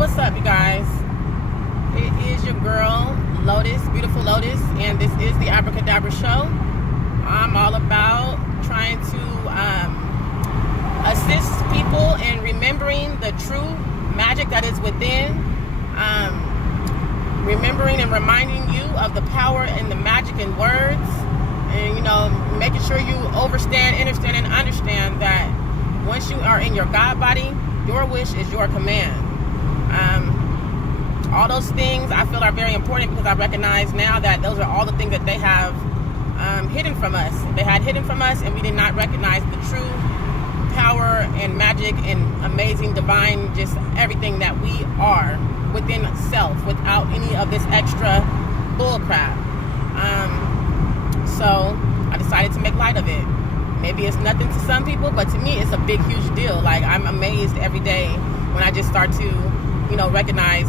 What's up, you guys? It is your girl, Lotus, beautiful Lotus, and this is the Abracadabra Show. I'm all about trying to assist people in remembering the true magic that is within, remembering and reminding you of the power and the magic in words, and making sure you understand, and understand that once you are in your God body, your wish is your command. All those things I feel are very important because I recognize now that those are all the things that they have hidden from us. They had hidden from us, and we did not recognize the true power and magic and amazing, divine, just everything that we are within self, without any of this extra bull crap. So I decided to make light of it. Maybe it's nothing to some people, but to me it's a big, huge deal. Like, I'm amazed every day when I just start to, recognize,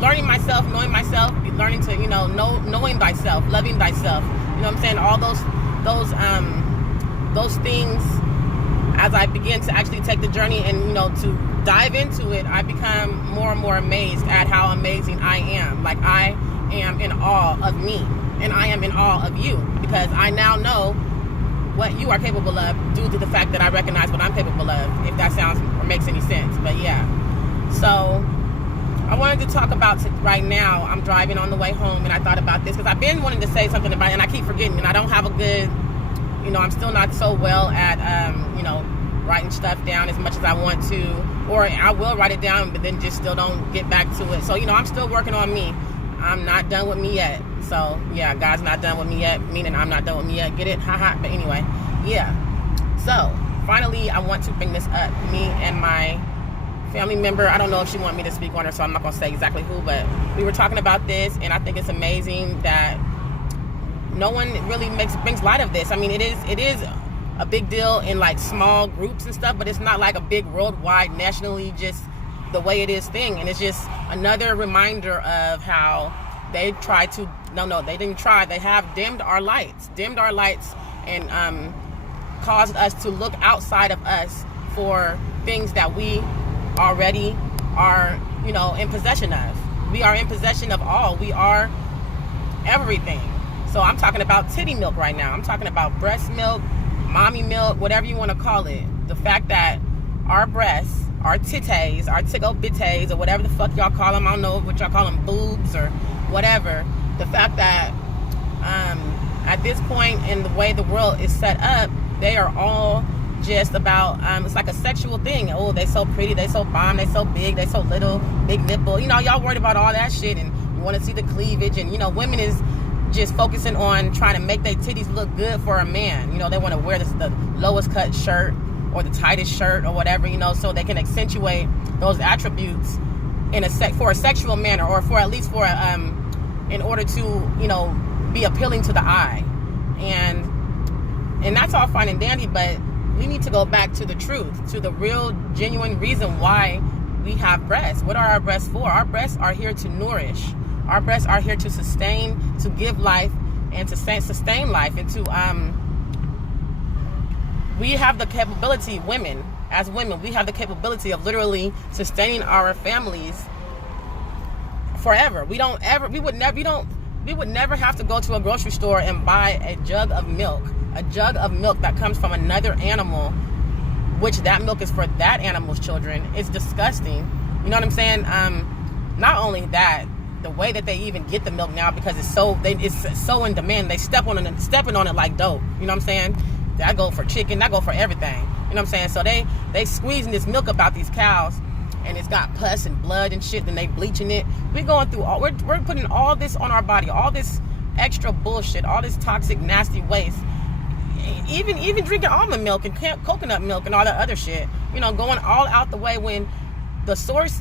learning myself, knowing myself, learning to, knowing thyself, loving thyself. You know what I'm saying? All those things, as I begin to actually take the journey and, to dive into it, I become more and more amazed at how amazing I am. Like, I am in awe of me, and I am in awe of you, because I now know what you are capable of due to the fact that I recognize what I'm capable of, if that sounds or makes any sense. But yeah, so I wanted to talk about right now. I'm driving on the way home, and I thought about this because I've been wanting to say something about it, and I keep forgetting, and I don't have a good, I'm still not so well at, writing stuff down as much as I want to, or I will write it down, but then just still don't get back to it. So, I'm still working on me. I'm not done with me yet. So, yeah, God's not done with me yet, meaning I'm not done with me yet. Get it? Haha. But anyway, yeah. So, finally, I want to bring this up. Me and my family member, I don't know if she wanted me to speak on her, so I'm not going to say exactly who, but we were talking about this, and I think it's amazing that no one really brings light of this. I mean, it is a big deal in, like, small groups and stuff, but it's not like a big worldwide, nationally, just the way it is thing. And it's just another reminder of how they tried to, they didn't try, they have dimmed our lights, and caused us to look outside of us for things that we already are, in possession of. We are in possession of all. We are everything. So I'm talking about titty milk right now. I'm talking about breast milk, mommy milk, whatever you want to call it. The fact that our breasts, our titties, our tickle bitties, or whatever the fuck y'all call them, I don't know what y'all call them, boobs or whatever. The fact that at this point in the way the world is set up, they are all just about, it's like a sexual thing. Oh, they so pretty, they so bomb, they so big, they so little, big nipple. Y'all worried about all that shit, and you want to see the cleavage, and women is just focusing on trying to make their titties look good for a man. They want to wear the lowest cut shirt or the tightest shirt or whatever, so they can accentuate those attributes in for a sexual manner, or for at least for in order to be appealing to the eye, and that's all fine and dandy, but we need to go back to the truth, to the real, genuine reason why we have breasts. What are our breasts for? Our breasts are here to nourish. Our breasts are here to sustain, to give life, and to sustain life, and to we have the capability, as women, we have the capability of literally sustaining our families forever. We would never have to go to a grocery store and buy a jug of milk that comes from another animal, which that milk is for that animal's children. It's disgusting. You know what I'm saying? Not only that, the way that they even get the milk now, because it's so in demand, they stepping on it like dope. You know what I'm saying? That go for chicken, that go for everything. You know what I'm saying? So they squeezing this milk about these cows, and it's got pus and blood and shit, then they bleaching it. We're going through we're putting all this on our body, all this extra bullshit, all this toxic, nasty waste. Even drinking almond milk and coconut milk and all that other shit, going all out the way when the source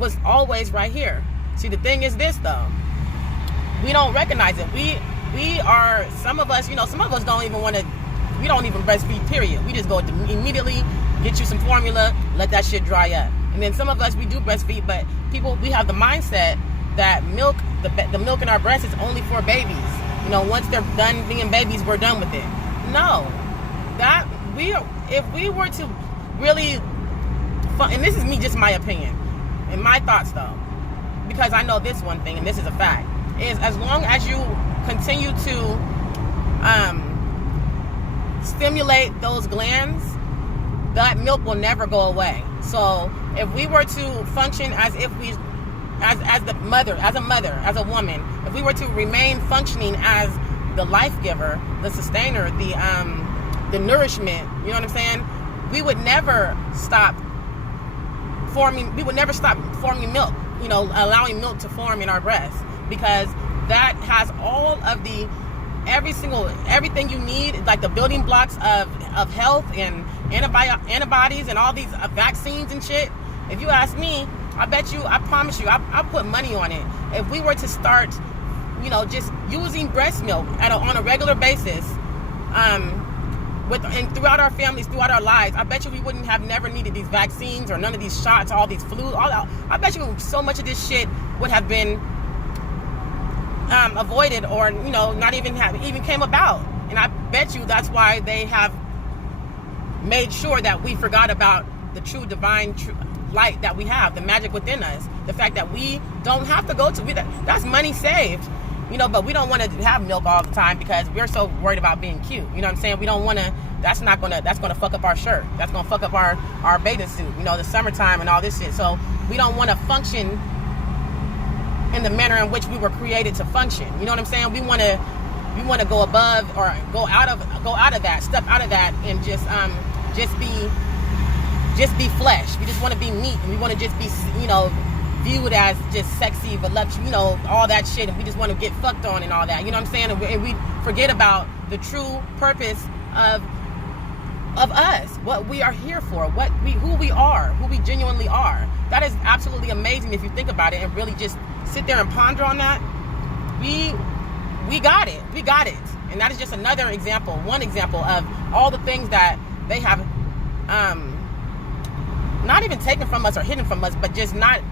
was always right here. See, the thing is this, though, we don't recognize it. We are, some of us don't even want to, we don't even breastfeed, period. We just go to immediately get you some formula, let that shit dry up. And then some of us, we do breastfeed, but we have the mindset that milk, the milk in our breast is only for babies. Once they're done being babies, we're done with it. No, if we were to really, and this is me, just my opinion, in my thoughts though, because I know this one thing, and this is a fact, is as long as you continue to stimulate those glands, that milk will never go away. So if we were to function as if we, as the mother, as a woman, if we were to remain functioning as the life giver, the sustainer, the nourishment, you know what I'm saying? We would never stop forming milk, you know, allowing milk to form in our breasts, because that has all of the, everything you need, like the building blocks of health and antibodies and all these vaccines and shit. If you ask me, I promise you, I put money on it. If we were to start, you know, just using breast milk on a regular basis, and throughout our families, throughout our lives, I bet you we wouldn't have never needed these vaccines or none of these shots, all these flu. I bet you so much of this shit would have been avoided, or, you know, not even came about. And I bet you that's why they have made sure that we forgot about the true divine light that we have, the magic within us, the fact that we don't have to go to, that's money saved, you know. But we don't want to have milk all the time because we're so worried about being cute, you know what I'm saying? We don't want to, that's gonna fuck up our shirt, that's gonna fuck up our bathing suit, you know, the summertime and all this shit. So we don't want to function in the manner in which we were created to function, you know what I'm saying? We want to go above, or go out of that, step out of that, and just be flesh. We just want to be meat, and we want to just be, you know, viewed as just sexy, voluptuous, you know, all that shit, and we just want to get fucked on and all that, you know what I'm saying? And we forget about the true purpose of us, what we are here for, who we are, who we genuinely are. That is absolutely amazing if you think about it and really just sit there and ponder on that. We got it. And that is just another example, one example of all the things that they have not even taken from us or hidden from us, but just not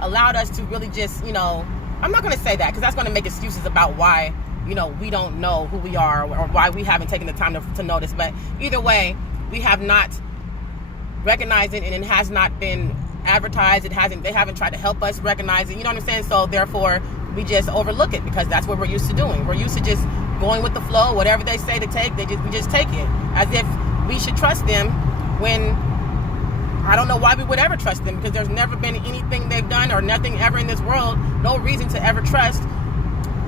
allowed us to really just, you know, I'm not going to say that because that's going to make excuses about why, you know, we don't know who we are, or why we haven't taken the time to notice. But either way, we have not recognized it, and it has not been advertised. They haven't tried to help us recognize it, you know what I'm saying? So therefore we just overlook it because that's what we're used to doing. We're used to just going with the flow. Whatever they say to take, we just take it as if we should trust them, when I don't know why we would ever trust them, because there's never been anything they've done or nothing ever in this world, no reason to ever trust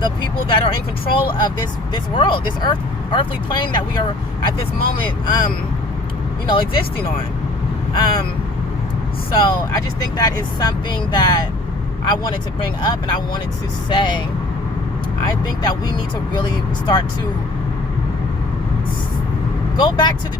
the people that are in control of this world, this earthly plane that we are at this moment, you know, existing on. So I just think that is something that I wanted to bring up, and I wanted to say, I think that we need to really start to go back to the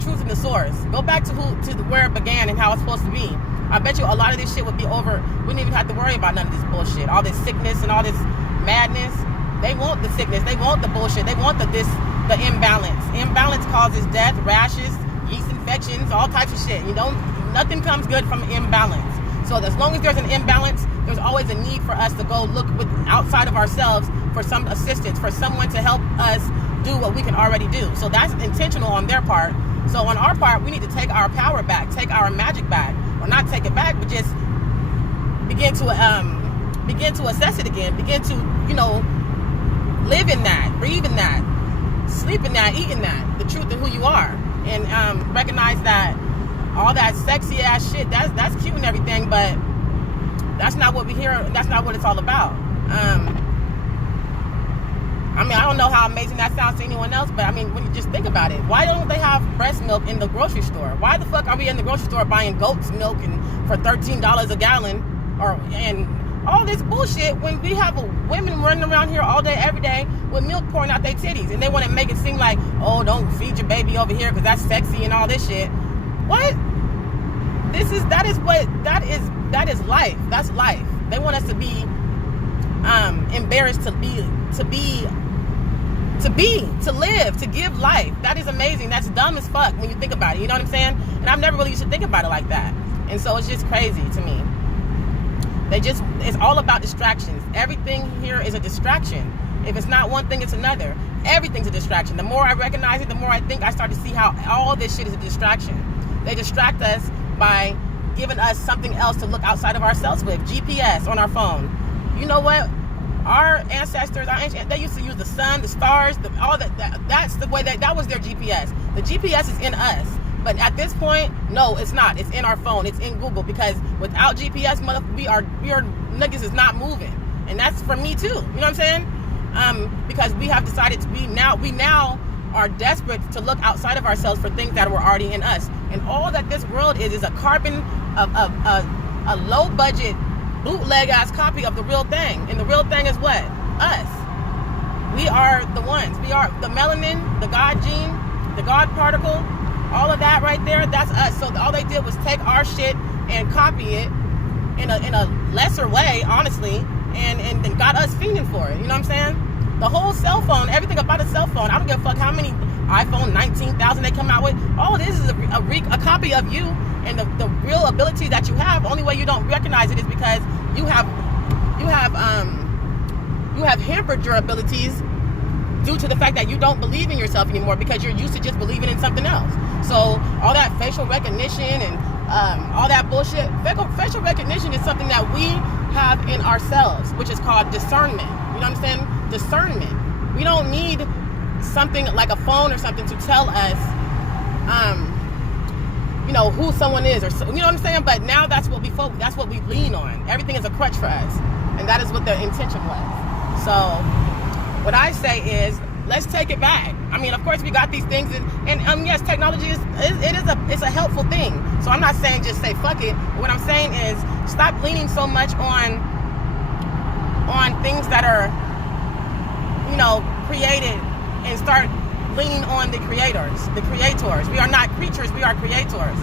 truth and the source. Go back to where it began and how it's supposed to be. I bet you a lot of this shit would be over. We wouldn't even have to worry about none of this bullshit, all this sickness and all this madness. They want the sickness, they want the bullshit, they want the imbalance. Imbalance causes death, rashes, yeast infections, all types of shit. Nothing comes good from imbalance. So as long as there's an imbalance, there's always a need for us to go look outside of ourselves for some assistance, for someone to help us do what we can already do. So that's intentional on their part. So on our part, we need to take our power back, take our magic back, or not take it back, but just begin to assess it again, begin to, you know, live in that, breathe in that, sleep in that, eat in that, the truth of who you are, and recognize that all that sexy ass shit, that's cute and everything, but that's not what we hear. That's not what it's all about. I mean, I don't know how amazing that sounds to anyone else, but I mean, when you just think about it, why don't they have breast milk in the grocery store? Why the fuck are we in the grocery store buying goat's milk and for $13 a gallon, and all this bullshit, when we have women running around here all day, every day with milk pouring out their titties, and they want to make it seem like, oh, don't feed your baby over here because that's sexy and all this shit. What? That is life. That's life. They want us to be embarrassed to live, to give life. That is amazing. That's dumb as fuck when you think about it. You know what I'm saying? And I've never really used to think about it like that. And so it's just crazy to me. It's all about distractions. Everything here is a distraction. If it's not one thing, it's another. Everything's a distraction. The more I recognize it, the more I start to see how all this shit is a distraction. They distract us by given us something else to look outside of ourselves with. GPS on our phone. You know what? Our ancestors, they used to use the sun, the stars, all that. That's the way that was their GPS. The GPS is in us. But at this point, no, it's not. It's in our phone. It's in Google, because without GPS, we are niggas is not moving. And that's for me too. You know what I'm saying? Because we have decided to we now are desperate to look outside of ourselves for things that were already in us. And all that this world is a carbon of a low budget bootleg ass copy of the real thing. And the real thing is what? Us. We are the ones. We are the melanin, the God gene, the God particle, all of that right there. That's us. So all they did was take our shit and copy it in a lesser way, honestly, and then got us fiending for it. You know what I'm saying? The whole cell phone, everything about a cell phone. I don't give a fuck how many iPhone 19,000 they come out with. All it is a copy of you, and the real ability that you have. Only way you don't recognize it is because you have hampered your abilities due to the fact that you don't believe in yourself anymore, because you're used to just believing in something else. So all that facial recognition and all that bullshit. Facial recognition is something that we have in ourselves, which is called discernment. You know what I'm saying? Discernment. We don't need something like a phone or something to tell us, who someone is, or you know what I'm saying. But now that's what we focus. That's what we lean on. Everything is a crutch for us, and that is what the intention was. So what I say is, let's take it back. I mean, of course, we got these things, and yes, technology it's a helpful thing. So I'm not saying just say fuck it. What I'm saying is stop leaning so much on things that are, created, and start leaning on the creators. We are not creatures, we are creators.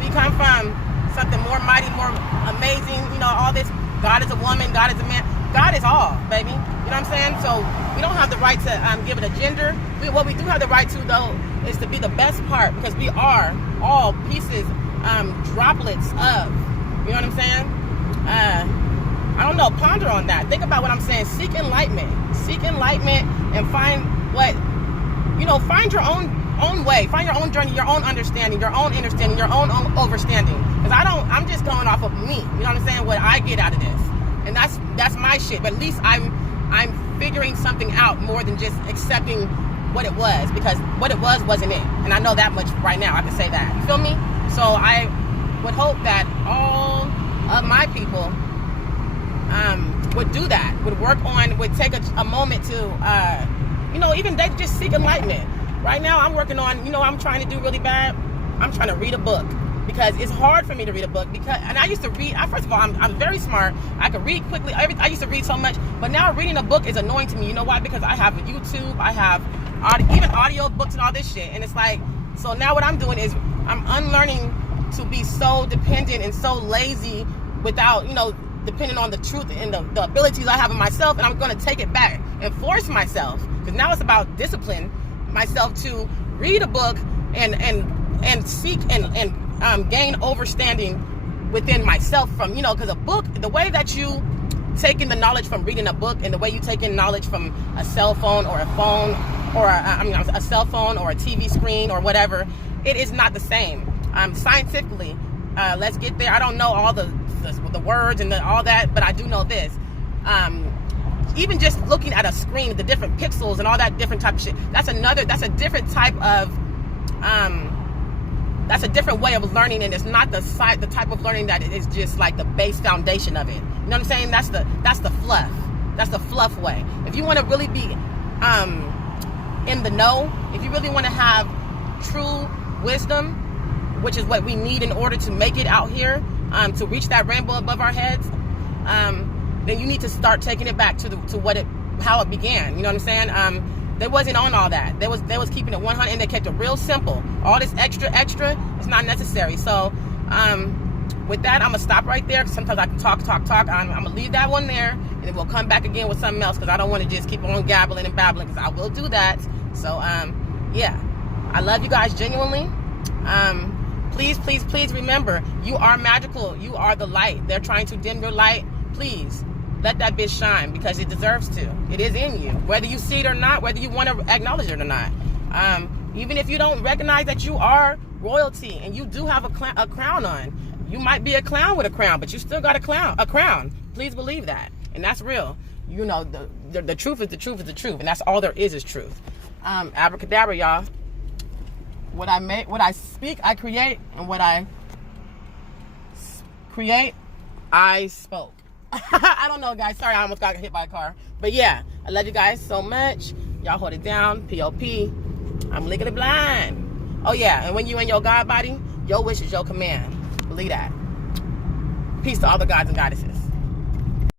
We come from something more mighty, more amazing, all this. God is a woman, God is a man. God is all, baby. You know what I'm saying? So we don't have the right to give it a gender. What we do have the right to, though, is to be the best part, because we are all pieces, droplets of. You know what I'm saying? I don't know. Ponder on that. Think about what I'm saying. Seek enlightenment. Seek enlightenment and find find your own way. Find your own journey, your own understanding, your own understanding, your own overstanding. Because I'm just going off of me. You know what I'm saying? What I get out of this. And that's my shit. But at least I'm figuring something out more than just accepting what it was, because what it wasn't it. And I know that much right now. I can say that. You feel me? So I would hope that all of my people would do that, would take a moment to, even they just seek enlightenment. Right now I'm working on, I'm trying to do really bad. I'm trying to read a book. Because it's hard for me to read a book, and I used to read. First of all, I'm very smart. I could read quickly. I used to read so much, but now reading a book is annoying to me. You know why? Because I have YouTube, I have even audio books and all this shit, and it's like, so now what I'm doing is I'm unlearning to be so dependent and so lazy without, depending on the truth and the abilities I have in myself, and I'm going to take it back and force myself, because now it's about discipline myself to read a book and seek and gain overstanding within myself from, because a book, the way that you take in the knowledge from reading a book and the way you take in knowledge from a cell phone or a phone or a cell phone or a TV screen or whatever, it is not the same. Scientifically, let's get there. I don't know all the words and all that, but I do know this. Even just looking at a screen, the different pixels and all that different type of shit, that's a different type of, that's a different way of learning, and it's not the type of learning that is just like the base foundation of it. You know what I'm saying? That's the fluff. That's the fluff way. If you want to really be in the know, if you really want to have true wisdom, which is what we need in order to make it out here, to reach that rainbow above our heads, then you need to start taking it back to how it began. You know what I'm saying? They wasn't on all that. They was keeping it 100, and they kept it real simple. All this extra is not necessary. So with that, I'm gonna stop right there. Sometimes I can talk. I'm gonna leave that one there, and then we'll come back again with something else, because I don't want to just keep on gabbling and babbling, because I will do that. So yeah, I love you guys genuinely. Please remember, you are magical. You are the light. They're trying to dim your light. Please let that bitch shine, because it deserves to. It is in you, whether you see it or not, whether you want to acknowledge it or not. Even if you don't recognize that you are royalty and you do have a crown on, You might be a clown with a crown, but you still got a crown. Please believe that. And that's real. You know, the truth is the truth is the truth. And that's all there is truth. Abracadabra, y'all. What I speak, I create. And what I create, I spoke. I don't know, guys. Sorry, I almost got hit by a car. But yeah, I love you guys so much. Y'all hold it down. P.O.P. I'm legally blind. Oh yeah, and when you in your God body, your wish is your command. Believe that. Peace to all the gods and goddesses.